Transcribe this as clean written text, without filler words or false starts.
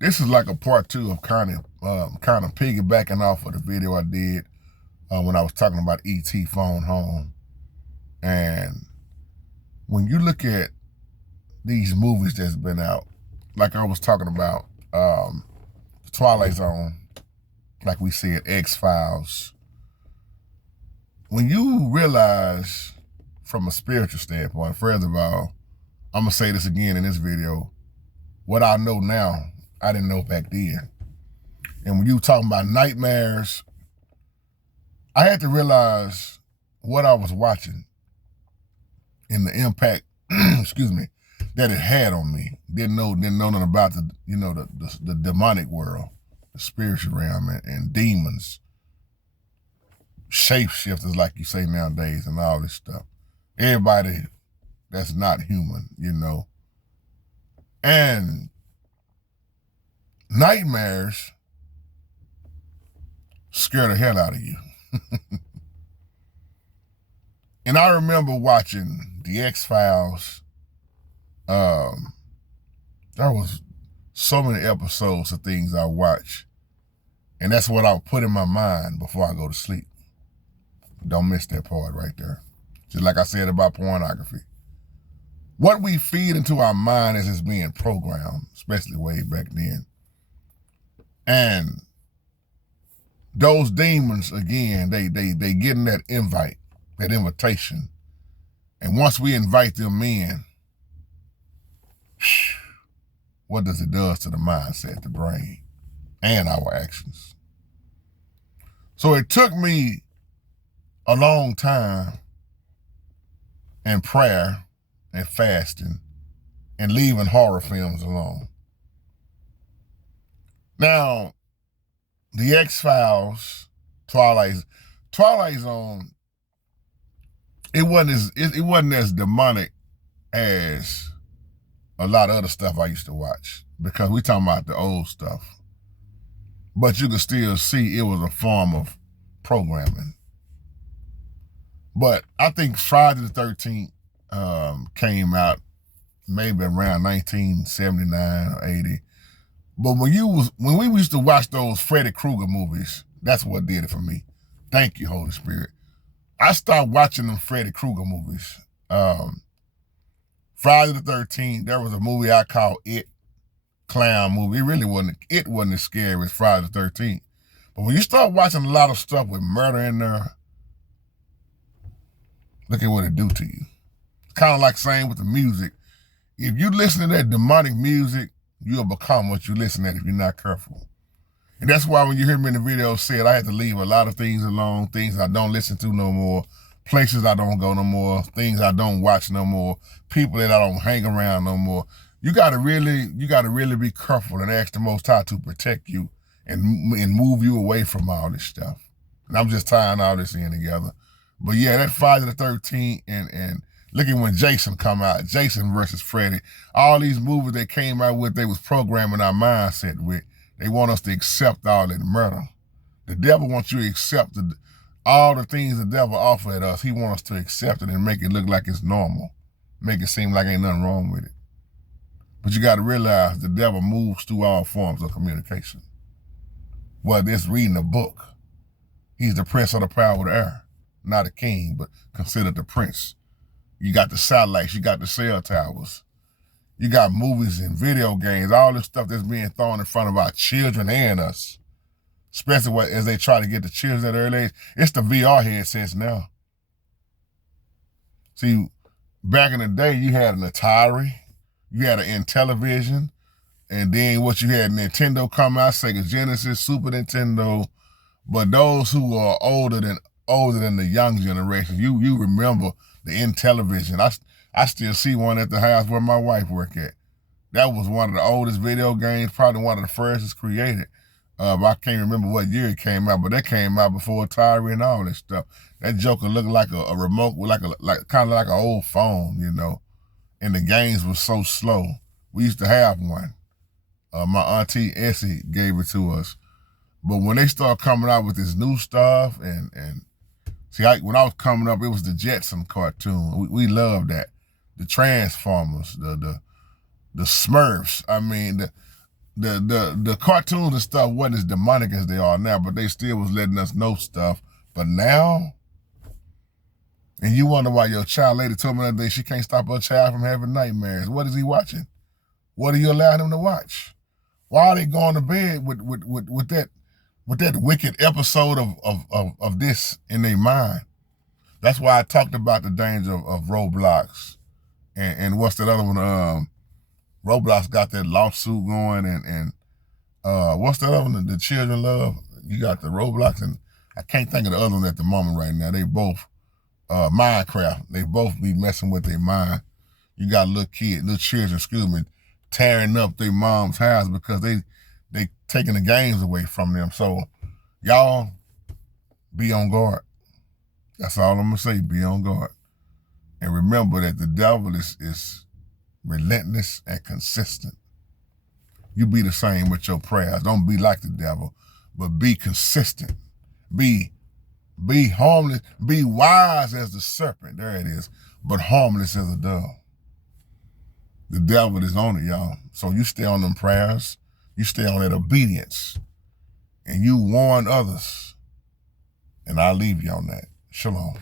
This is like a part two of kind of piggybacking off of the video I did when I was talking about E.T. Phone Home. And when you look at these movies that's been out, like I was talking about, The Twilight Zone, like we said, X-Files, when you realize from a spiritual standpoint, first of all, I'm going to say this again in this video, what I know now, I didn't know back then. And when you talking about nightmares, I had to realize what I was watching and the impact, excuse me, that it had on me. Didn't know nothing about the demonic world, the spiritual realm, and demons, shapeshifters, like you say nowadays, and all this stuff. Everybody that's not human, And nightmares scare the hell out of you. And I remember watching the X-Files. There was so many episodes of things I watched. And that's what I'll put in my mind before I go to sleep. Don't miss that part right there. Just like I said about pornography. What we feed into our mind as it's being programmed, especially way back then. And those demons, again, they getting that invite, that invitation. And once we invite them in, what does it do to the mindset, the brain, and our actions? So it took me a long time in prayer and fasting and leaving horror films alone. Now, the X-Files, Twilight Zone, it wasn't as demonic as a lot of other stuff I used to watch, because we talking about the old stuff. But you could still see it was a form of programming. But I think Friday the 13th came out maybe around 1979 or 80. But when we used to watch those Freddy Krueger movies, that's what did it for me. Thank you, Holy Spirit. I started watching them Freddy Krueger movies. Friday the 13th, there was a movie I called It, clown movie. It really wasn't as scary as Friday the 13th. But when you start watching a lot of stuff with murder in there, look at what it do to you. It's kind of like saying with the music. If you listen to that demonic music, you'll become what you listen to if you're not careful. And that's why when you hear me in the video said I had to leave a lot of things alone, things I don't listen to no more, places I don't go no more, things I don't watch no more, people that I don't hang around no more. You gotta really be careful and ask the Most High to protect you and move you away from all this stuff. And I'm just tying all this in together. But yeah, that Friday the 13th and look at when Jason come out, Jason versus Freddy. All these movies they came out with, they was programming our mindset with. They want us to accept all that murder. The devil wants you to accept all the things the devil offered us. He wants us to accept it and make it look like it's normal. Make it seem like ain't nothing wrong with it. But you got to realize the devil moves through all forms of communication. Whether it's reading a book. He's the prince of the power of the air. Not a king, but considered the prince. You got the satellites, you got the cell towers. You got movies and video games, all this stuff that's being thrown in front of our children and us. Especially as they try to get the children at an early age. It's the VR headsets now. See, back in the day, you had an Atari, you had an Intellivision, and then what you had, Nintendo come out, Sega Genesis, Super Nintendo. But those who are older than the young generation, you remember the Intellivision. I still see one at the house where my wife worked at. That was one of the oldest video games, probably one of the first that's created. I can't remember what year it came out, but that came out before Atari and all this stuff. That joker looked like a remote, like kind of like an old phone, And the games were so slow. We used to have one. My auntie Essie gave it to us. But when they start coming out with this new stuff and see, when I was coming up, it was the Jetson cartoon. We loved that. The Transformers, the Smurfs. I mean, the cartoons and stuff wasn't as demonic as they are now, but they still was letting us know stuff. But now, and you wonder why your child lady told me the other day she can't stop her child from having nightmares. What is he watching? What are you allowing him to watch? Why are they going to bed with that wicked episode of this in their mind? That's why I talked about the danger of Roblox. And what's that other one? Roblox got that lawsuit going, and what's that other one that the children love? You got the Roblox, and I can't think of the other one at the moment right now. They both, Minecraft, they both be messing with their mind. You got little children, tearing up their mom's house because they taking the games away from them. So y'all be on guard. That's all I'm gonna say, be on guard. And remember that the devil is relentless and consistent. You be the same with your prayers. Don't be like the devil, but be consistent. Be harmless, be wise as the serpent, there it is, but harmless as a dove. The devil is on it, y'all. So you stay on them prayers, you stay on that obedience, and you warn others. And I'll leave you on that. Shalom.